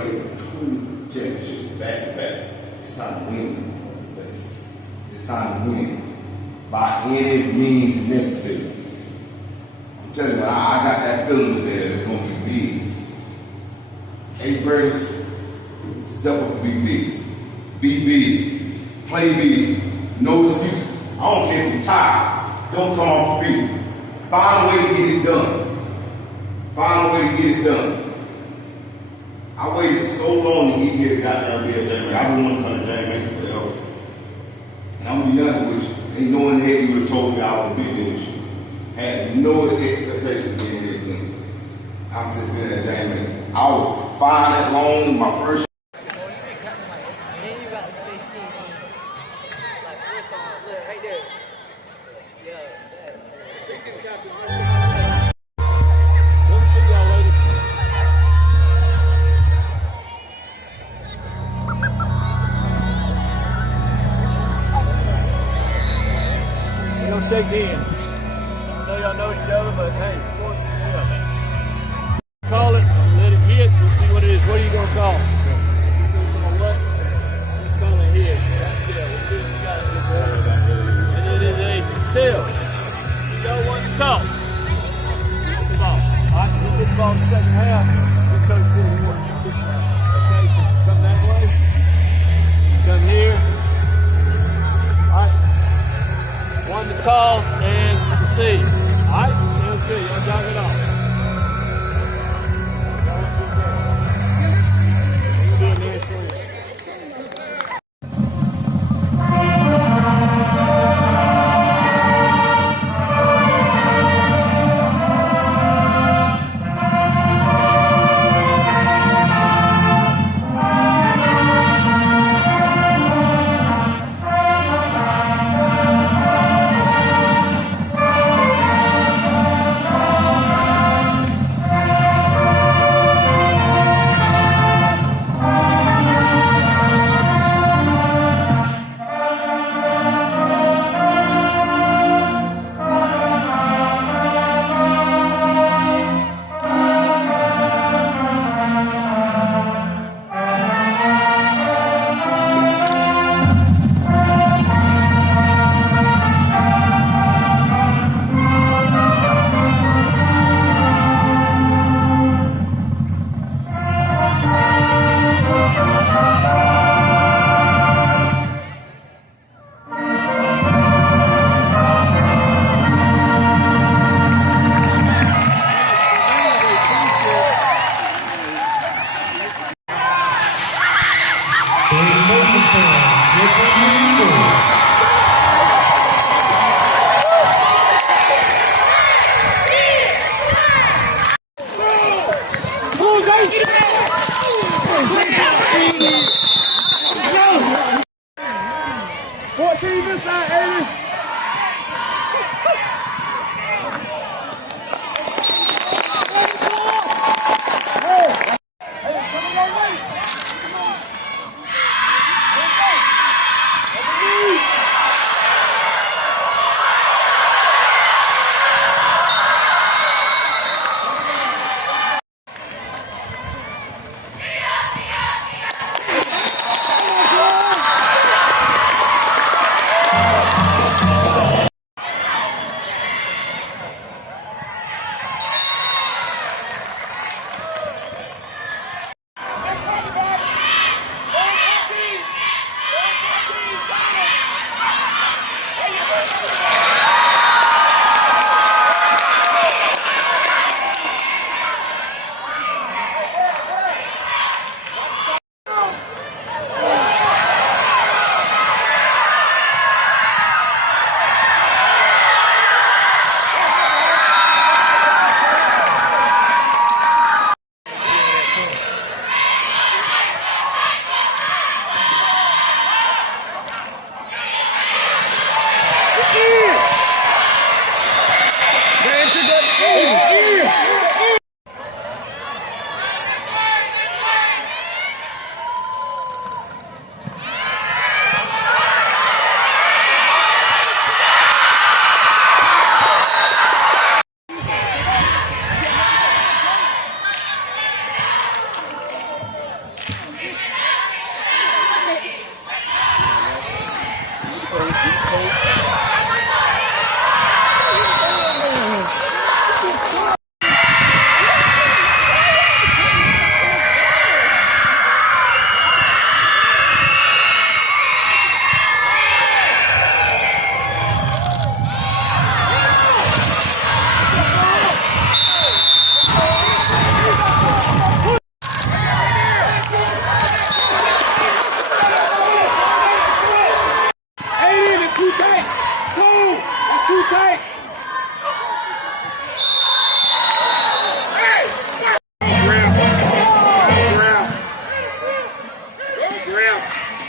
away from 2 championships back to back. It's time to win some place. It's time to win by any means necessary. I'm telling you, I got that feeling today that it's going to be big. Eighth graders, step up and be big. Be big. Play big. No excuses. I don't care if you're tired. Don't come off the field. Find a way to get it done. Find a way to get it done. I waited so long to get here to goddamn be a Jamie. I've been wanting to come to Jamie forever. And I'm gonna be honest with you. Ain't no one there you would have told me I was big with you. Had no expectation of being here again. I'm sitting there at Jamie. I was fine at long my first. Shake hands. I know y'all know each other, but hey, call it, let it hit, we'll see what it is. What are you going to call? What? Just call it hit. That's it. We'll see what you got to do. And it is a tail. You got one to toss. Come on. All right, we'll get the ball in the second half. This coach said we want to okay, come that way. Come here. All right. One to toss and proceed. All right, sounds good. Y'all jog it off. We'll do it next week.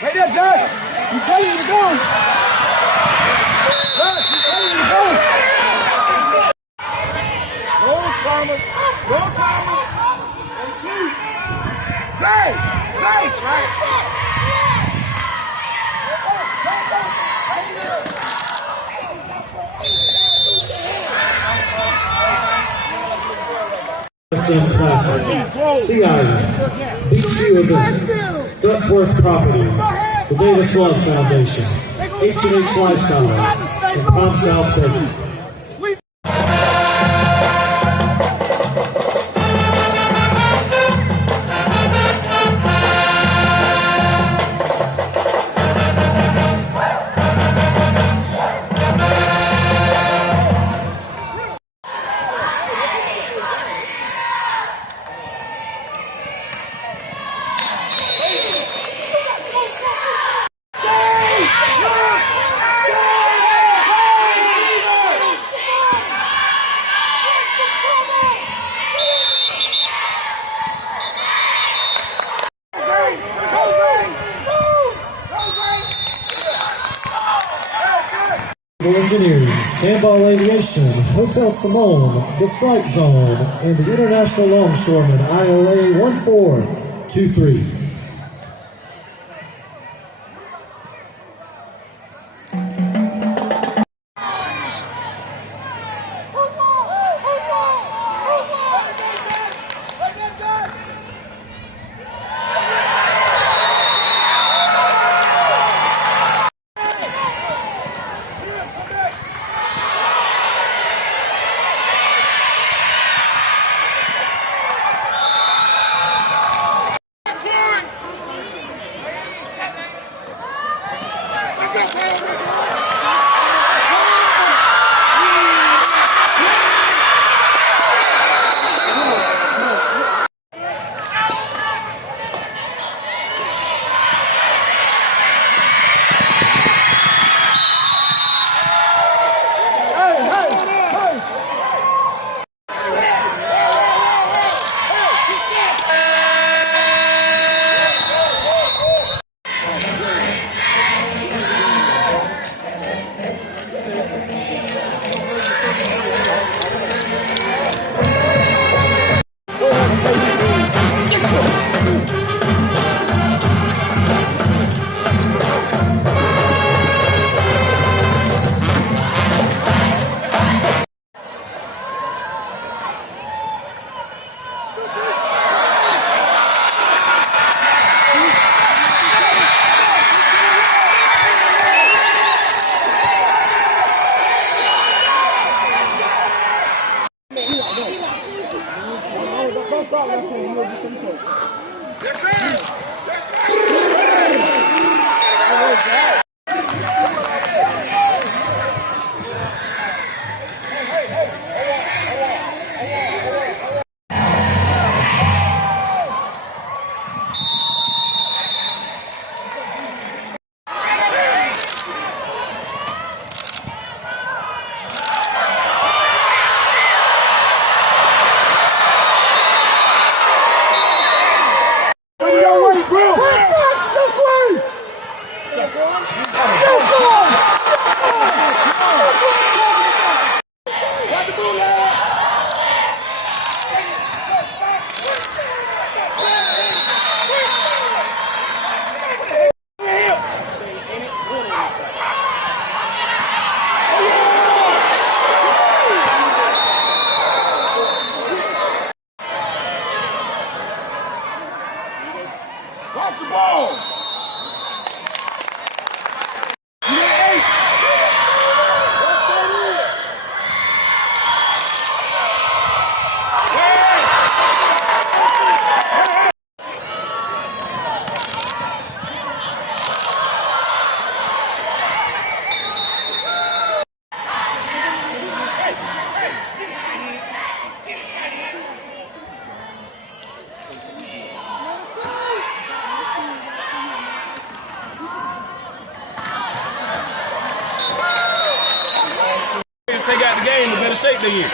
Right there, Josh. You ready to go? Josh, you ready to go? Roll Thomas. Roll Thomas. And two. Play. Play. Right. Classic, CI, Beachview Events, Duckworth Properties, the Davis Love Foundation, H&H Lifestyles, and Palm South Bacon. Engineering, Standball Aviation, Hotel Simone, The Strike Zone, and the International Longshoreman IOA 1423. Off the ball. You got 8. shape they in.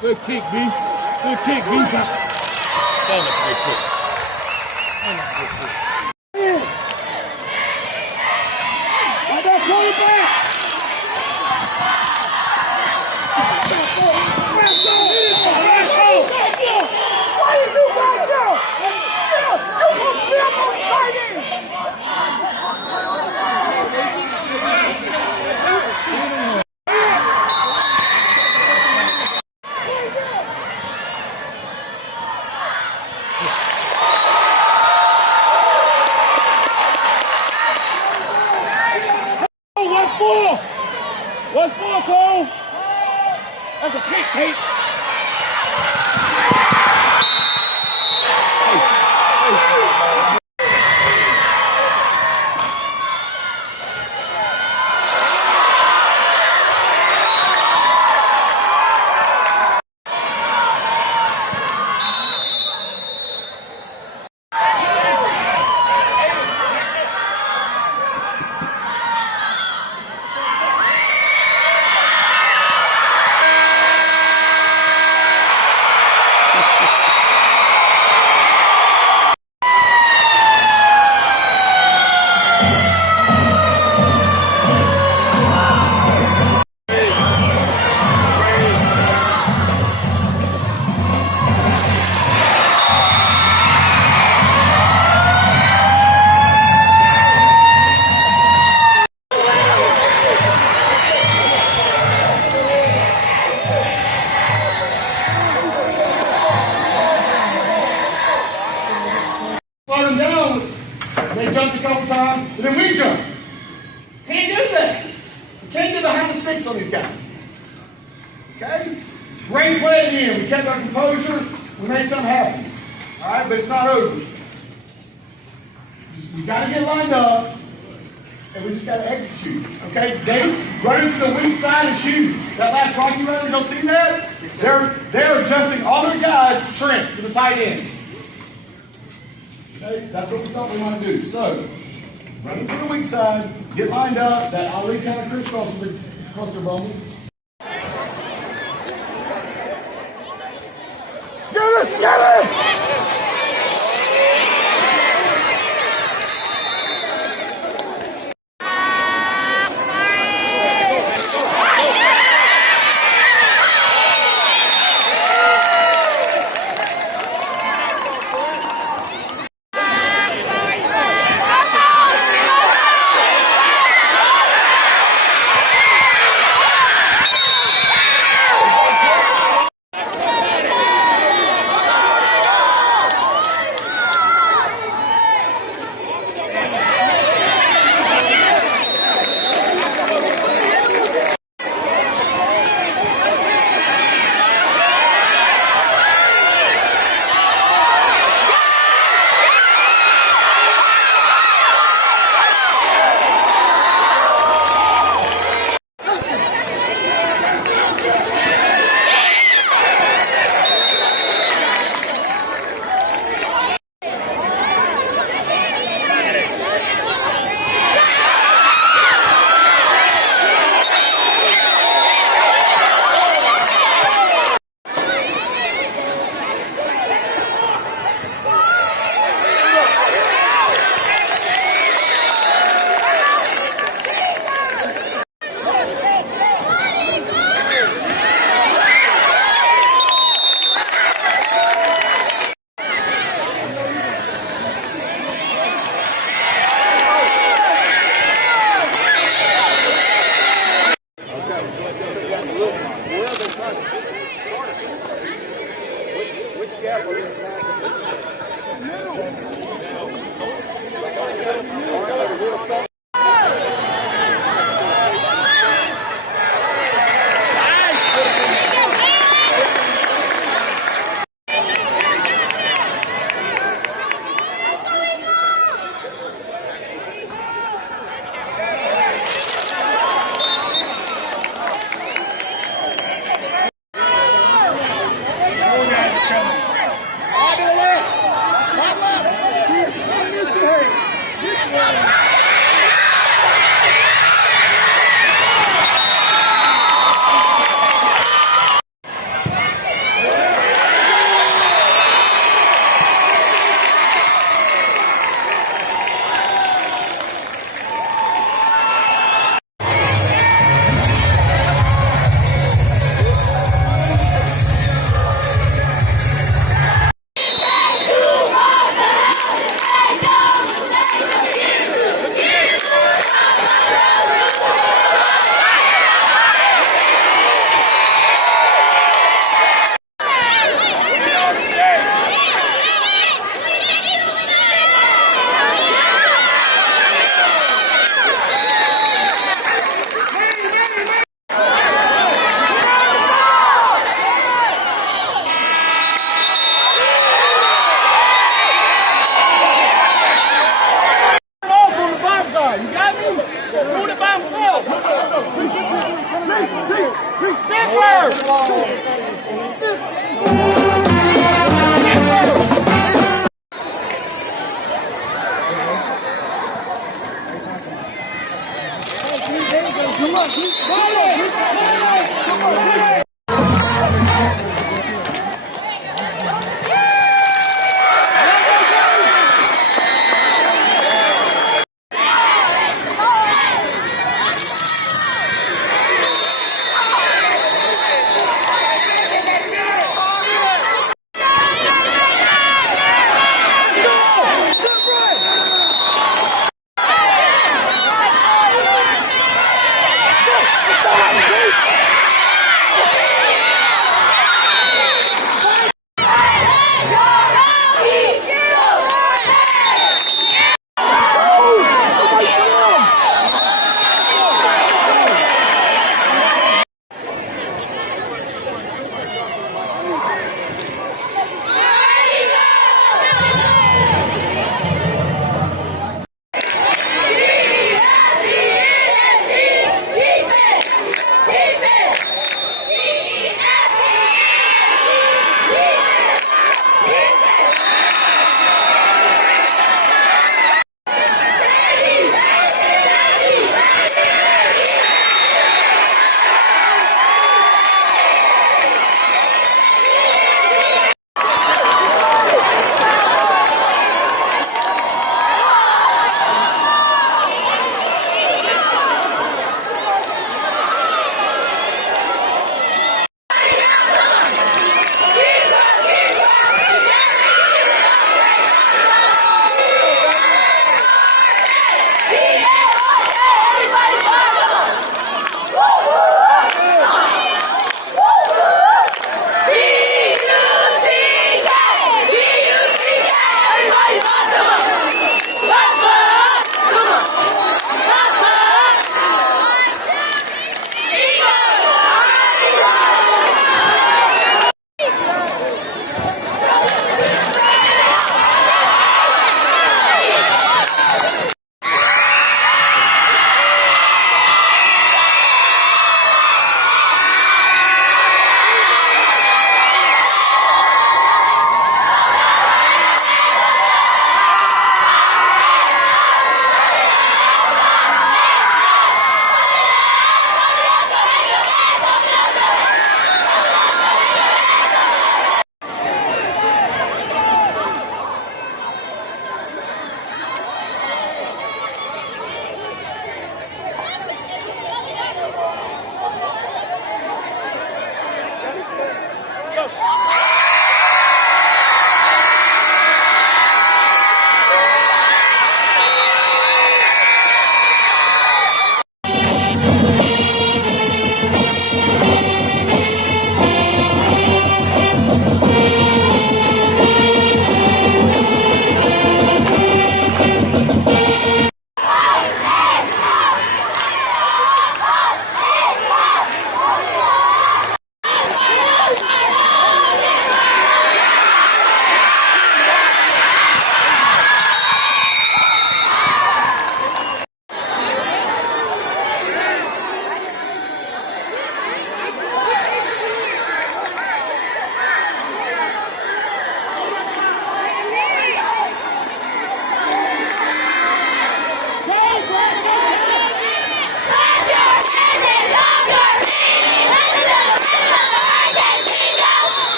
Good kick, B. Good kick, B. That was a good kick. I got quarterback. Why did you back down? What's more, Cole? That's a kick, Tate. They jumped a couple times, and then we jumped. Can't do that. We can't get behind the sticks on these guys. Okay? Great play at the end. We kept our composure. We made something happen. All right, but it's not over. We got to get lined up, and we just got to execute. Okay? They run into the weak side and shoot. That last Rocky runner, y'all see that? They're adjusting all their guys to Trent, to the tight end. Okay, that's what we thought we wanted to do. So, run into the weak side, get lined up, that Ali kind of crisscross with the cluster bumble. Get it! Get it! Stop!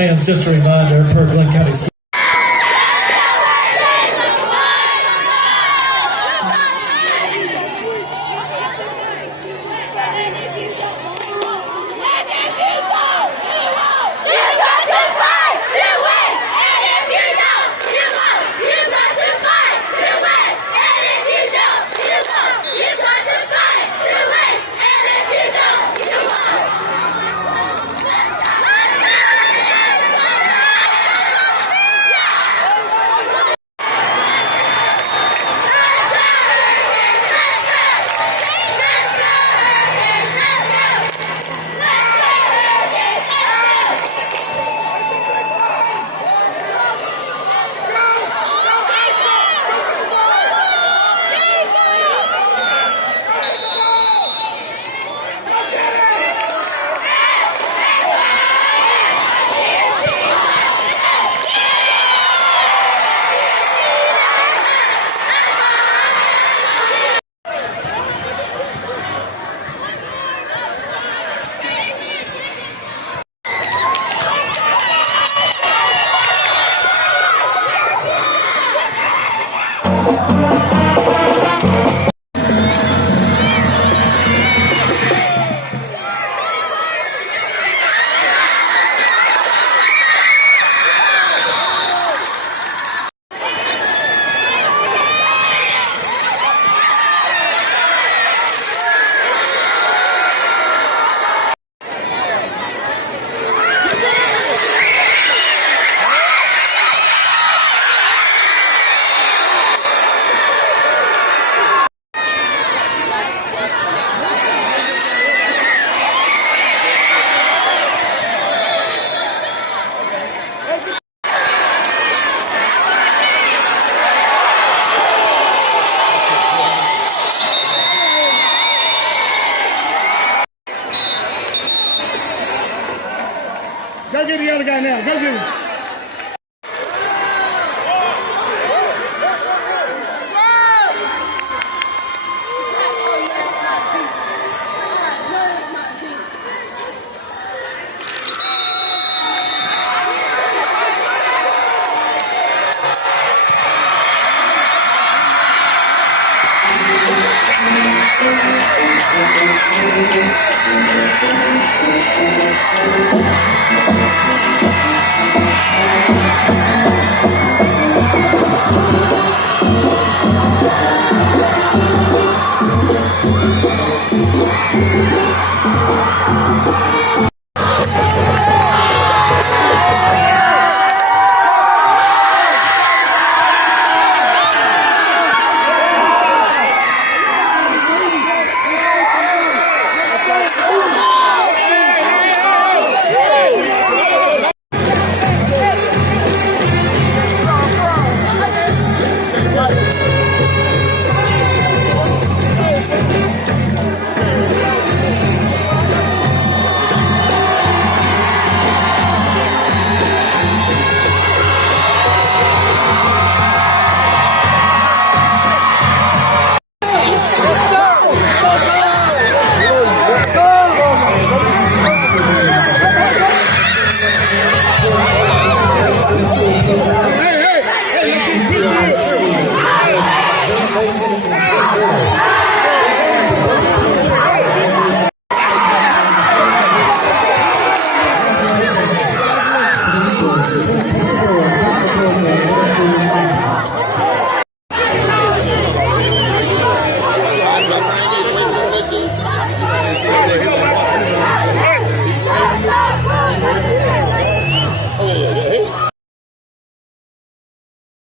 Fans, just a reminder, per Glynn County School. Go get the other guy now. Go get him.